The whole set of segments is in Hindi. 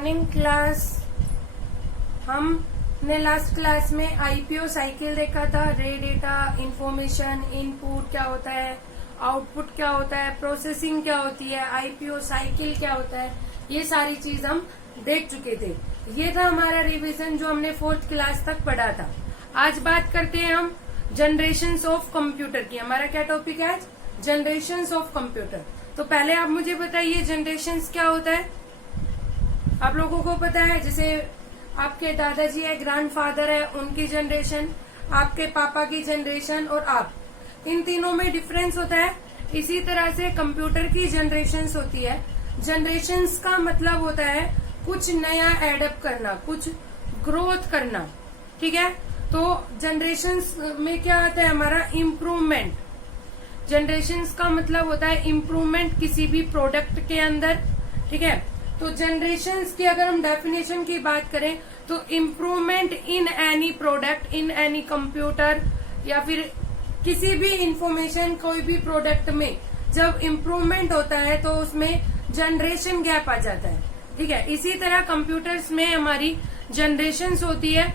Morning class. हमने लास्ट क्लास में आईपीओ साइकिल देखा था। रे डेटा, इंफॉर्मेशन, इनपुट क्या होता है, आउटपुट क्या होता है, प्रोसेसिंग क्या होती है, आईपीओ साइकिल क्या होता है, ये सारी चीज हम देख चुके थे। ये था हमारा रिवीजन जो हमने 4th क्लास तक पढ़ा था। आज बात करते हैं हम जनरेशंस ऑफ कंप्यूटर की। हमारा क्या टॉपिक है आज? Generations of computer. तो पहले आप मुझे बताइए जनरेशंस क्या होता है। आप लोगों को पता है, जैसे आपके दादाजी है, ग्रैंडफादर है, उनकी जनरेशन, आपके पापा की जनरेशन और आप, इन तीनों में डिफरेंस होता है। इसी तरह से कंप्यूटर की जनरेशंस होती है। जनरेशंस का मतलब होता है कुछ नया एडअप करना, कुछ ग्रोथ करना। ठीक है, तो जनरेशंस में क्या आता है हमारा? इम्प्रूवमेंट। जनरेशंस का मतलब होता है इम्प्रूवमेंट किसी भी प्रोडक्ट के अंदर। ठीक है, तो जनरेशंस की अगर हम डेफिनेशन की बात करें तो improvement in any product, in any computer, या फिर किसी भी इंफॉर्मेशन, कोई भी प्रोडक्ट में जब इम्प्रूवमेंट होता है तो उसमें जनरेशन गैप आ जाता है। ठीक है, इसी तरह कंप्यूटर्स में हमारी जनरेशंस होती है।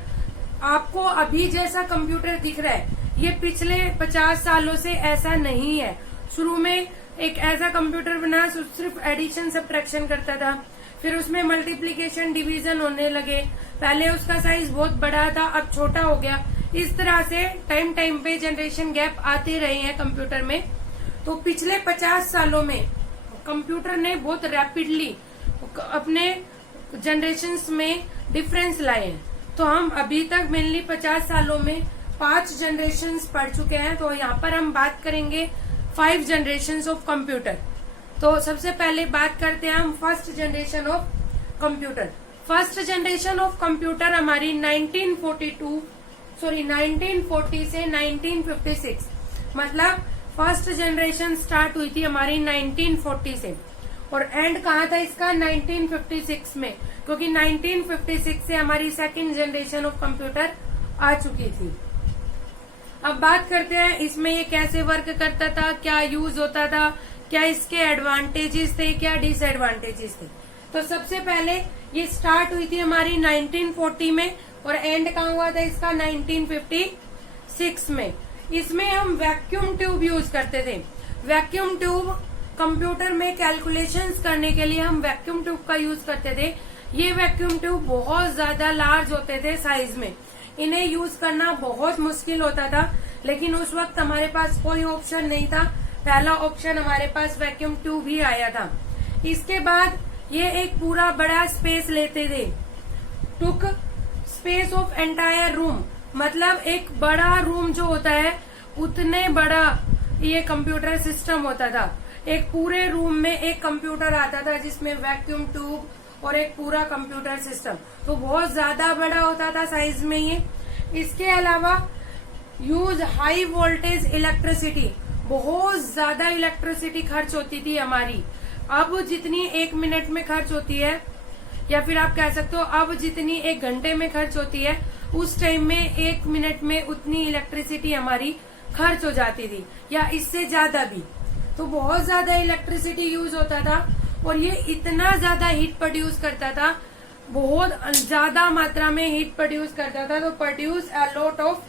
आपको अभी जैसा कंप्यूटर दिख रहा है ये पिछले 50 सालों से ऐसा नहीं है। शुरू में एक ऐसा कंप्यूटर बना सिर्फ एडिशन सब्ट्रैक्शन करता था, फिर उसमें मल्टीप्लीकेशन डिवीजन होने लगे। पहले उसका साइज बहुत बड़ा था, अब छोटा हो गया। इस तरह से टाइम टाइम पे जनरेशन गैप आते रहे हैं कंप्यूटर में। तो पिछले 50 सालों में कंप्यूटर ने बहुत रैपिडली अपने जनरेशंस में डिफरेंस लाए हैं। तो हम अभी तक मेनली 50 सालों में 5 जनरेशंस पढ़ चुके हैं। तो यहाँ पर हम बात करेंगे 5 जनरेशंस ऑफ कंप्यूटर। तो सबसे पहले बात करते हैं हम first generation of computer. First generation of computer हमारी 1940 से 1956, मतलब फर्स्ट जनरेशन स्टार्ट हुई थी हमारी 1940 से और एंड कहाँ था इसका? 1956 में, क्योंकि 1956 से हमारी सेकंड जनरेशन ऑफ कंप्यूटर आ चुकी थी। अब बात करते हैं इसमें ये कैसे वर्क करता था, क्या यूज होता था, क्या इसके एडवांटेजेस थे, क्या डिसएडवांटेजेस थे। तो सबसे पहले ये स्टार्ट हुई थी हमारी 1940 में और एंड कहाँ हुआ था इसका? 1956 में। इसमें हम वैक्यूम ट्यूब यूज करते थे। वैक्यूम ट्यूब कंप्यूटर में कैलकुलेशंस करने के लिए हम वैक्यूम ट्यूब का यूज करते थे। ये वैक्यूम ट्यूब बहुत ज्यादा लार्ज होते थे साइज में, इन्हें यूज करना बहुत मुश्किल होता था। लेकिन उस वक्त हमारे पास कोई ऑप्शन नहीं था, पहला ऑप्शन हमारे पास वैक्यूम ट्यूब ही आया था। इसके बाद ये एक पूरा बड़ा स्पेस लेते थे, टुक स्पेस ऑफ एंटायर रूम, मतलब एक बड़ा रूम जो होता है उतने बड़ा ये कंप्यूटर सिस्टम होता था। एक पूरे रूम में एक कंप्यूटर आता था जिसमें वैक्यूम ट्यूब और एक पूरा कंप्यूटर सिस्टम, तो बहुत ज्यादा बड़ा होता था साइज में ये। इसके अलावा यूज हाई वोल्टेज इलेक्ट्रिसिटी, बहुत ज्यादा इलेक्ट्रिसिटी खर्च होती थी हमारी। अब जितनी 1 मिनट में खर्च होती है, या फिर आप कह सकते हो अब जितनी 1 घंटे में खर्च होती है, उस टाइम में 1 मिनट में उतनी इलेक्ट्रिसिटी हमारी खर्च हो जाती थी, या इससे ज्यादा भी। तो बहुत ज्यादा इलेक्ट्रिसिटी यूज होता था और ये इतना ज्यादा हीट प्रोड्यूस करता था, बहुत ज्यादा मात्रा में हीट प्रोड्यूस करता था, तो produce a lot of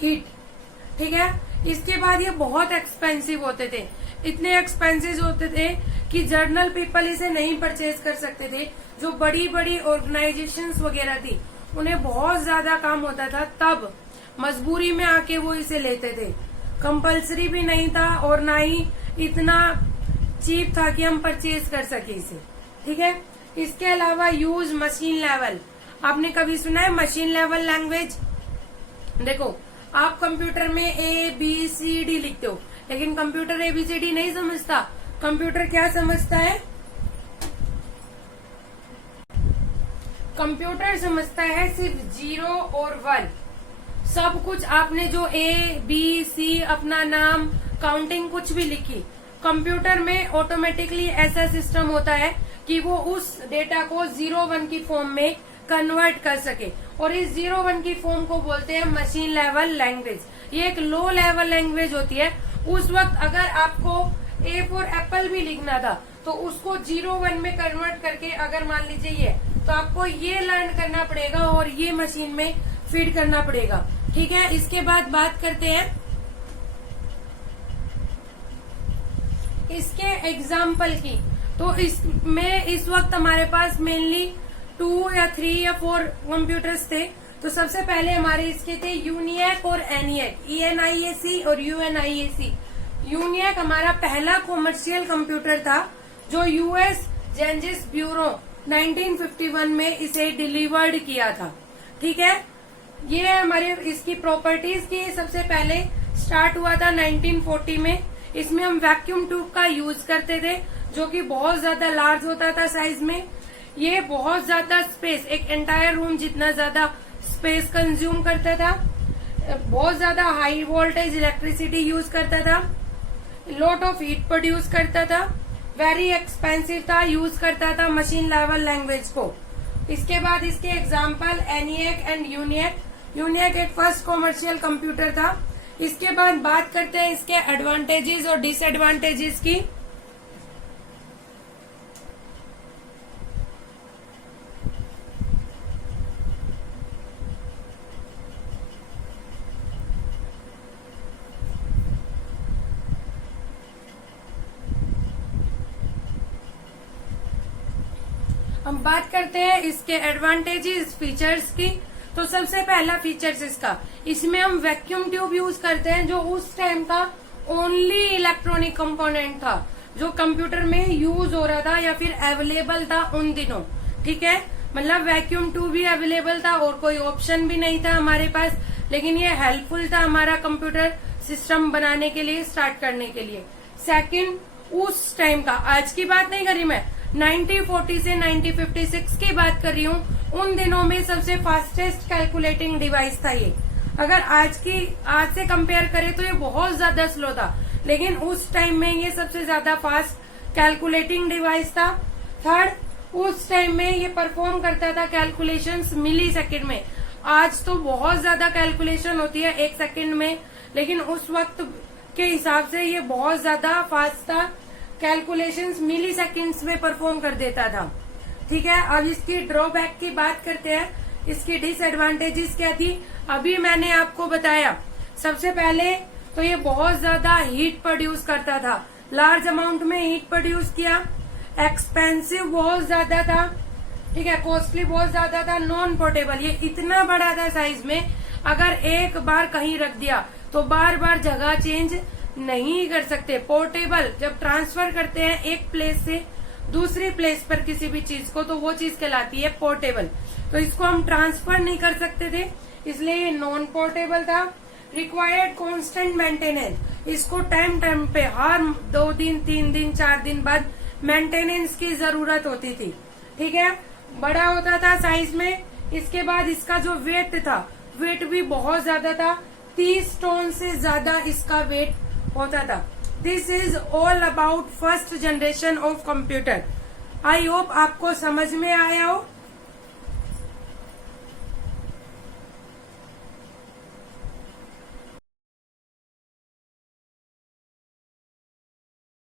heat. ठीक है, इसके बाद ये बहुत एक्सपेंसिव होते थे, इतने एक्सपेंसिव होते थे कि जर्नल पीपल इसे नहीं परचेज कर सकते थे। जो बड़ी बड़ी ऑर्गेनाइजेशंस वगैरह थी उन्हें बहुत ज्यादा काम होता था, तब मजबूरी में आके वो इसे लेते थे। कंपल्सरी भी नहीं था और ना ही इतना चीप था कि हम परचेज कर सके इसे। ठीक है, इसके अलावा यूज मशीन लेवल। आपने कभी सुना है मशीन लेवल लैंग्वेज? देखो, आप कंप्यूटर में ABCD लिखते हो, लेकिन कंप्यूटर ABCD नहीं समझता। कंप्यूटर क्या समझता है? कंप्यूटर समझता है सिर्फ 0 और 1। सब कुछ आपने जो ABC, अपना नाम, काउंटिंग कुछ भी लिखी, कंप्यूटर में ऑटोमेटिकली ऐसा सिस्टम होता है कि वो उस डेटा को 0-1 की फॉर्म में कन्वर्ट कर सके, और इस 0-1 की फॉर्म को बोलते हैं मशीन लेवल लैंग्वेज। ये एक लो लेवल लैंग्वेज होती है। उस वक्त अगर आपको A फॉर एप्पल भी लिखना था तो उसको 0-1 में कन्वर्ट करके, अगर मान लीजिए ये तो आपको ये लर्न करना पड़ेगा और ये मशीन में फीड करना पड़ेगा। ठीक है, इसके बाद बात करते हैं इसके एग्जाम्पल की। तो इसमें इस वक्त हमारे पास मेनली 2 या 3 या 4 कंप्यूटर्स थे। तो सबसे पहले हमारे इसके थे यूनिएक और एनिएक, ENIAC और UNIAC। यूनिएक हमारा पहला कॉमर्शियल कंप्यूटर था जो US जेंजिस ब्यूरो 1951 में इसे डिलीवर्ड किया था। ठीक है, ये हमारे इसकी प्रॉपर्टीज की सबसे पहले स्टार्ट हुआ था 1940 में। इसमें हम वैक्यूम ट्यूब का यूज करते थे जो कि बहुत ज्यादा लार्ज होता था साइज में। ये बहुत ज्यादा स्पेस, एक एंटायर रूम जितना ज्यादा स्पेस कंज्यूम करता था, बहुत ज्यादा हाई वोल्टेज इलेक्ट्रिसिटी यूज करता था, लॉट ऑफ हीट प्रोड्यूस करता था, वेरी एक्सपेंसिव था, यूज करता था मशीन लेवल लैंग्वेज को। इसके बाद इसके एग्जाम्पल एनिएक एंड यूनिएक। यूनिएक एक फर्स्ट कॉमर्शियल कंप्यूटर था। इसके बाद बात करते हैं इसके एडवांटेजेस और डिसएडवांटेजेस की। हम बात करते हैं इसके एडवांटेजेस फीचर्स की। तो सबसे पहला फीचर्स इसका, इसमें हम वैक्यूम ट्यूब यूज करते हैं जो उस टाइम का ओनली इलेक्ट्रॉनिक कंपोनेंट था जो कंप्यूटर में यूज हो रहा था या फिर अवेलेबल था उन दिनों। ठीक है, मतलब वैक्यूम ट्यूब भी अवेलेबल था और कोई ऑप्शन भी नहीं था हमारे पास, लेकिन ये हेल्पफुल था हमारा कंप्यूटर सिस्टम बनाने के लिए, स्टार्ट करने के लिए। सेकंड, उस टाइम का, आज की बात नहीं करी मैं, 1940 से 1956 की बात कर रही हूँ। उन दिनों में सबसे फास्टेस्ट कैलकुलेटिंग डिवाइस था ये। अगर आज से कंपेयर करें तो ये बहुत ज्यादा स्लो था, लेकिन उस टाइम में ये सबसे ज्यादा फास्ट कैलकुलेटिंग डिवाइस था। थर्ड, उस टाइम में ये परफॉर्म करता था कैलकुलेशंस मिली सेकेंड में। आज तो बहुत ज्यादा कैलकुलेशन होती है 1 सेकेंड में, लेकिन उस वक्त के हिसाब से ये बहुत ज्यादा फास्ट था, कैलकुलेशंस मिली सेकेंड्स में परफॉर्म कर देता था। ठीक है, अब इसकी ड्रॉबैक की बात करते हैं। इसकी डिसएडवांटेजेस क्या थी, अभी मैंने आपको बताया। सबसे पहले तो ये बहुत ज्यादा हीट प्रोड्यूस करता था, लार्ज अमाउंट में हीट प्रोड्यूस किया, एक्सपेंसिव बहुत ज्यादा था। ठीक है, कॉस्टली बहुत ज्यादा था, नॉन पोर्टेबल, ये इतना बड़ा था साइज में, अगर एक बार कहीं रख दिया तो बार बार जगह चेंज नहीं कर सकते। पोर्टेबल, जब ट्रांसफर करते हैं एक प्लेस से दूसरी प्लेस पर किसी भी चीज को, तो वो चीज कहलाती है पोर्टेबल। तो इसको हम ट्रांसफर नहीं कर सकते थे, इसलिए ये नॉन पोर्टेबल था। रिक्वायर्ड कांस्टेंट मेंटेनेंस, इसको टाइम टाइम पे हर 2 दिन 3 दिन 4 दिन बाद मेंटेनेंस की जरूरत होती थी। ठीक है, बड़ा होता था साइज में। इसके बाद इसका जो वेट था, वेट भी बहुत ज्यादा था, 30 टन से ज्यादा इसका वेट होता था। This is all about first generation of computer. I hope आपको समझ में आया हो।